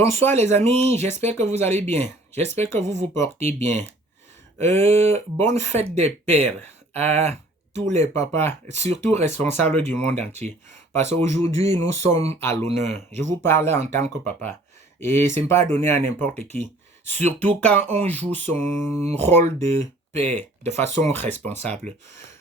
Bonsoir les amis, j'espère que vous allez bien. J'espère que vous vous portez bien. Bonne fête des pères à tous les papas, surtout responsables du monde entier. Parce qu'aujourd'hui, nous sommes à l'honneur. Je vous parle en tant que papa. Et ce n'est pas donné à n'importe qui. Surtout quand on joue son rôle de père de façon responsable.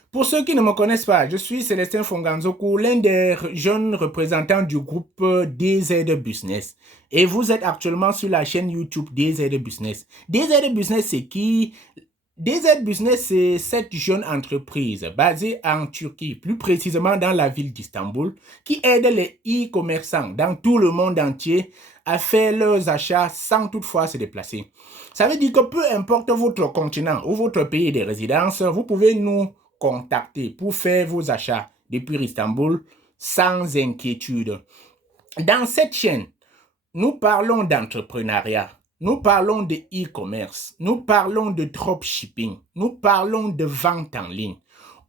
Pour ceux qui ne me connaissent pas, je suis Célestin Fonganzoku, l'un des jeunes représentants du groupe DZ Business. Et vous êtes actuellement sur la chaîne YouTube DZ Business. DZ Business, c'est qui? DZ Business, c'est cette jeune entreprise basée en Turquie, plus précisément dans la ville d'Istanbul, qui aide les e-commerçants dans tout le monde entier à faire leurs achats sans toutefois se déplacer. Ça veut dire que peu importe votre continent ou votre pays de résidence, vous pouvez nous contacter pour faire vos achats depuis Istanbul sans inquiétude. Dans cette chaîne, nous parlons d'entrepreneuriat, nous parlons de e-commerce, nous parlons de dropshipping, nous parlons de vente en ligne.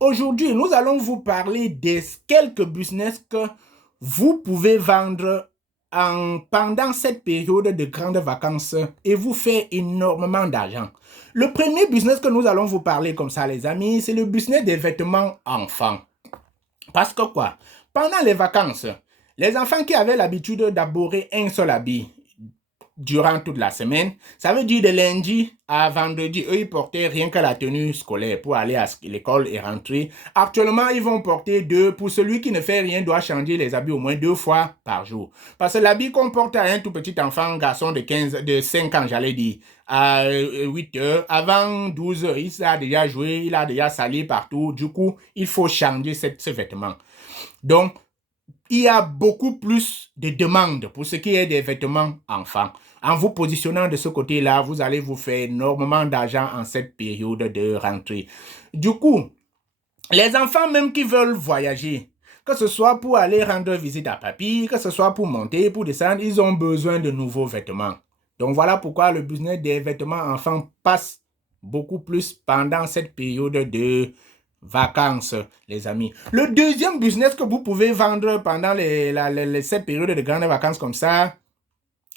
Aujourd'hui, nous allons vous parler de quelques business que vous pouvez vendre pendant cette période de grandes vacances et vous faire énormément d'argent. Le premier business que nous allons vous parler comme ça, les amis, c'est le business des vêtements enfants. Parce que quoi? Pendant les vacances, les enfants qui avaient l'habitude d'aborder un seul habit durant toute la semaine, ça veut dire de lundi à vendredi, eux, ils portaient rien que la tenue scolaire pour aller à l'école et rentrer. Actuellement, ils vont porter deux. Pour celui qui ne fait rien, doit changer les habits au moins 2 fois par jour. Parce que l'habit qu'on porte à un tout petit enfant, garçon de 5 ans, j'allais dire, à 8 heures, avant 12 heures, il a déjà joué, il a déjà sali partout. Du coup, il faut changer ce vêtement. Donc, il y a beaucoup plus de demandes pour ce qui est des vêtements enfants. En vous positionnant de ce côté-là, vous allez vous faire énormément d'argent en cette période de rentrée. Du coup, les enfants même qui veulent voyager, que ce soit pour aller rendre visite à papy, que ce soit pour monter, pour descendre, ils ont besoin de nouveaux vêtements. Donc voilà pourquoi le business des vêtements enfants passe beaucoup plus pendant cette période de vacances, les amis. Le deuxième business que vous pouvez vendre pendant cette période de grandes vacances comme ça,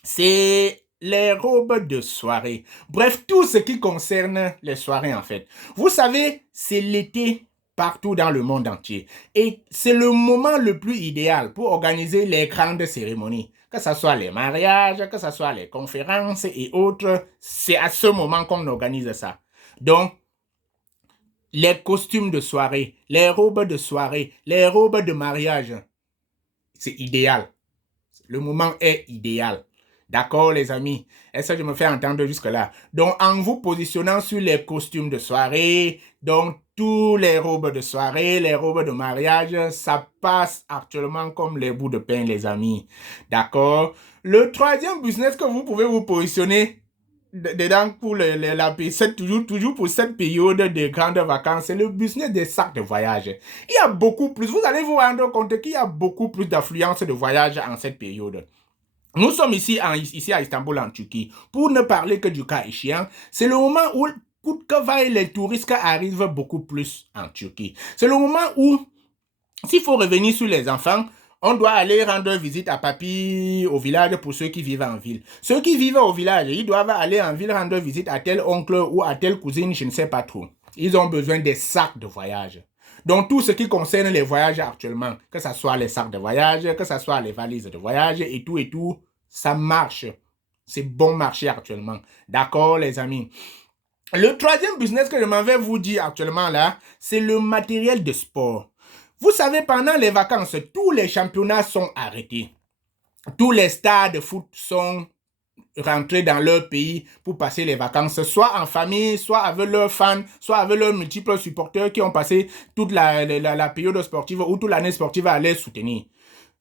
c'est les robes de soirée. Bref, tout ce qui concerne les soirées en fait. Vous savez, c'est l'été partout dans le monde entier. Et c'est le moment le plus idéal pour organiser les grandes cérémonies. Que ce soit les mariages, que ce soit les conférences et autres, c'est à ce moment qu'on organise ça. Donc, les costumes de soirée, les robes de soirée, les robes de mariage, c'est idéal. Le moment est idéal. D'accord, les amis? Est-ce que je me fais entendre jusque-là? Donc, en vous positionnant sur les costumes de soirée, donc tous les robes de soirée, les robes de mariage, ça passe actuellement comme les bouts de pain, les amis. D'accord? Le troisième business que vous pouvez vous positionner dedans pour toujours pour cette période de grandes vacances, c'est le business des sacs de voyage. Il y a beaucoup plus, vous allez vous rendre compte qu'il y a beaucoup plus d'affluence de voyage en cette période. Nous sommes ici à Istanbul, en Turquie. Pour ne parler que du cas échéant, c'est le moment où les touristes arrivent beaucoup plus en Turquie. C'est le moment où, s'il faut revenir sur les enfants, on doit aller rendre visite à papy au village pour ceux qui vivent en ville. Ceux qui vivent au village, ils doivent aller en ville rendre visite à tel oncle ou à telle cousine, je ne sais pas trop. Ils ont besoin des sacs de voyage. Donc, tout ce qui concerne les voyages actuellement, que ce soit les sacs de voyage, que ce soit les valises de voyage et tout, ça marche. C'est bon marché actuellement. D'accord, les amis? Le troisième business que je m'en vais vous dire actuellement là, c'est le matériel de sport. Vous savez, pendant les vacances, tous les championnats sont arrêtés. Tous les stars de foot sont rentrés dans leur pays pour passer les vacances, soit en famille, soit avec leurs fans, soit avec leurs multiples supporters qui ont passé toute la période sportive ou toute l'année sportive à les soutenir.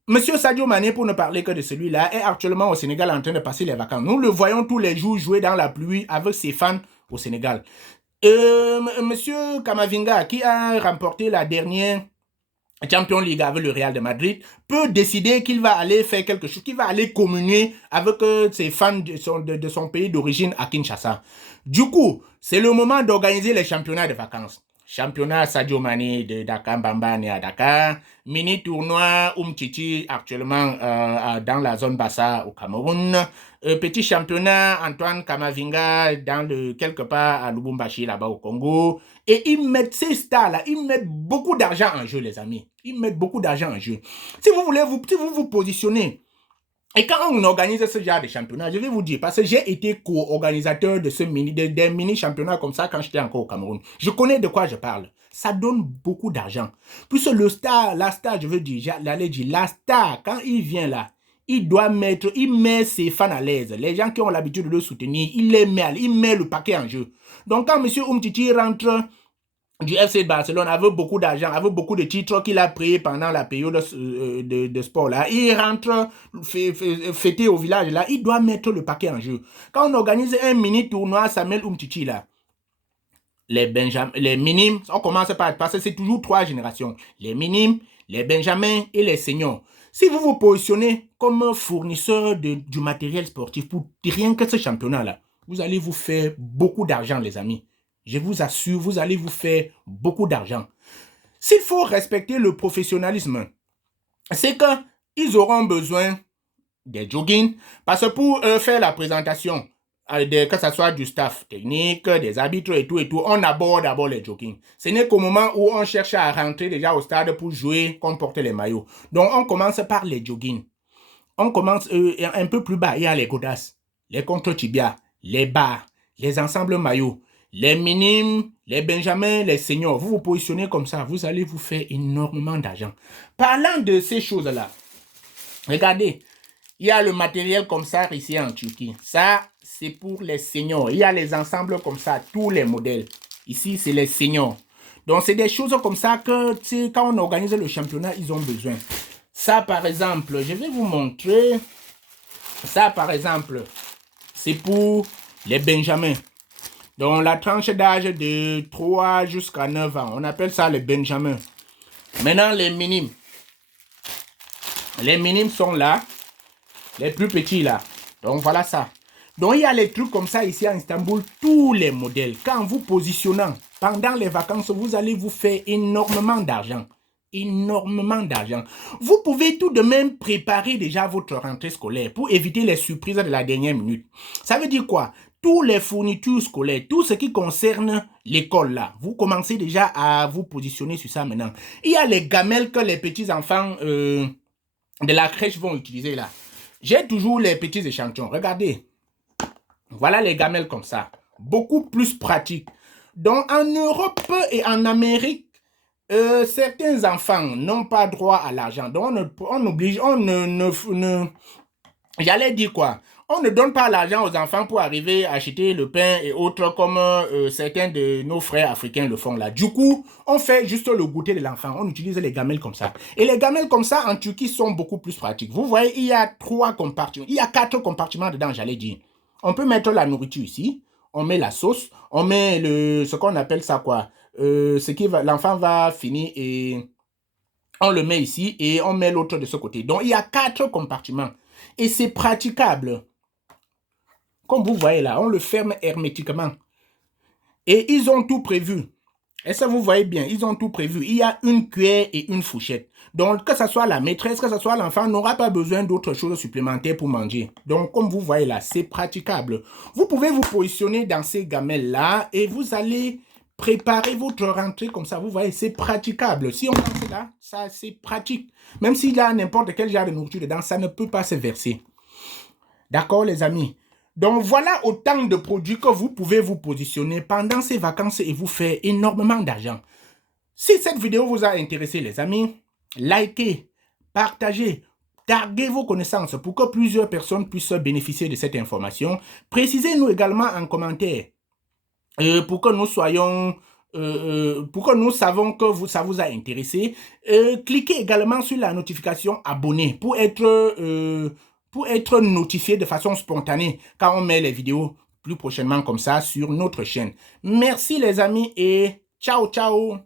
Monsieur Sadio Mané, pour ne parler que de celui-là, est actuellement au Sénégal en train de passer les vacances. Nous le voyons tous les jours jouer dans la pluie avec ses fans au Sénégal. Monsieur Kamavinga, qui a remporté la dernière Champions League avec le Real de Madrid, peut décider qu'il va aller faire quelque chose, qu'il va aller communier avec ses fans de son pays d'origine à Kinshasa. Du coup, c'est le moment d'organiser les championnats de vacances. championnat Sadio Mané de Dakar, Mbamba né à Dakar, mini tournoi Umtiti actuellement dans la zone Bassa au Cameroun, petit championnat Antoine Kamavinga quelque part à Lubumbashi là-bas au Congo, et ils mettent ces stars-là, ils mettent beaucoup d'argent en jeu les amis, ils mettent beaucoup d'argent en jeu. Si vous voulez si vous positionnez, et quand on organise ce genre de championnat, je vais vous dire, parce que j'ai été co-organisateur de des mini-championnats comme ça quand j'étais encore au Cameroun. Je connais de quoi je parle. Ça donne beaucoup d'argent. Puis la star, je veux dire, la star, quand il vient là, il met ses fans à l'aise. Les gens qui ont l'habitude de le soutenir, il met le paquet en jeu. Donc quand M. Umtiti rentre du FC Barcelone, avec beaucoup d'argent, avec beaucoup de titres qu'il a pris pendant la période de sport là, il rentre fêter au village là, il doit mettre le paquet en jeu. Quand on organise un mini tournoi Samuel Umtiti là, les minimes, on commence par, parce que c'est toujours 3 générations, les minimes, les benjamins et les seniors. Si vous vous positionnez comme fournisseur du matériel sportif pour rien que ce championnat là, vous allez vous faire beaucoup d'argent les amis. Je vous assure, vous allez vous faire beaucoup d'argent. S'il faut respecter le professionnalisme, c'est qu'ils auront besoin des jogging, parce que pour faire la présentation, que ce soit du staff technique, des arbitres et tout, on aborde d'abord les jogging. Ce n'est qu'au moment où on cherche à rentrer déjà au stade pour jouer qu'on porte les maillots. Donc on commence par les jogging. On commence un peu plus bas, il y a les godasses, les contre-tibias, les barres, les ensembles maillots, les minimes, les benjamins, les seniors. Vous vous positionnez comme ça, vous allez vous faire énormément d'argent. Parlant de ces choses-là, regardez, il y a le matériel comme ça ici en Turquie. Ça, c'est pour les seniors. Il y a les ensembles comme ça, tous les modèles. Ici, c'est les seniors. Donc, c'est des choses comme ça que, quand on organise le championnat, ils ont besoin. Ça, par exemple, je vais vous montrer. Ça, par exemple, c'est pour les benjamins. Donc, la tranche d'âge de 3 jusqu'à 9 ans. On appelle ça les benjamins. Maintenant, les minimes. Les minimes sont là. Les plus petits là. Donc, voilà ça. Donc, il y a les trucs comme ça ici à Istanbul. Tous les modèles. Quand vous positionnez pendant les vacances, vous allez vous faire énormément d'argent. Énormément d'argent. Vous pouvez tout de même préparer déjà votre rentrée scolaire pour éviter les surprises de la dernière minute. Ça veut dire quoi? Tous les fournitures scolaires, tout ce qui concerne l'école là, vous commencez déjà à vous positionner sur ça maintenant. Il y a les gamelles que les petits-enfants de la crèche vont utiliser là. J'ai toujours les petits échantillons. Regardez. Voilà les gamelles comme ça. Beaucoup plus pratiques. Donc en Europe et en Amérique, certains enfants n'ont pas droit à l'argent. Donc j'allais dire quoi? On ne donne pas l'argent aux enfants pour arriver à acheter le pain et autres comme certains de nos frères africains le font là. Du coup, on fait juste le goûter de l'enfant. On utilise les gamelles comme ça. Et les gamelles comme ça en Turquie sont beaucoup plus pratiques. Vous voyez, il y a 3 compartiments. Il y a 4 compartiments dedans, j'allais dire. On peut mettre la nourriture ici. On met la sauce. On met ce qu'on appelle ça quoi? L'enfant va finir et on le met ici et on met l'autre de ce côté. Donc, il y a 4 compartiments. Et c'est praticable. Comme vous voyez là, on le ferme hermétiquement. Et ils ont tout prévu. Et ça, vous voyez bien, ils ont tout prévu. Il y a une cuillère et une fourchette. Donc, que ce soit la maîtresse, que ce soit l'enfant, n'aura pas besoin d'autre chose supplémentaire pour manger. Donc, comme vous voyez là, c'est praticable. Vous pouvez vous positionner dans ces gamelles-là et vous allez préparer votre rentrée comme ça. Vous voyez, c'est praticable. Si on pense là, ça, c'est pratique. Même s'il y a n'importe quel genre de nourriture dedans, ça ne peut pas se verser. D'accord, les amis? Donc, voilà autant de produits que vous pouvez vous positionner pendant ces vacances et vous faire énormément d'argent. Si cette vidéo vous a intéressé, les amis, likez, partagez, taguez vos connaissances pour que plusieurs personnes puissent bénéficier de cette information. Précisez-nous également en commentaire pour que nous soyons... pour que nous savons que ça vous a intéressé. Cliquez également sur la notification abonner pour être notifié de façon spontanée quand on met les vidéos plus prochainement comme ça sur notre chaîne. Merci les amis et ciao ciao.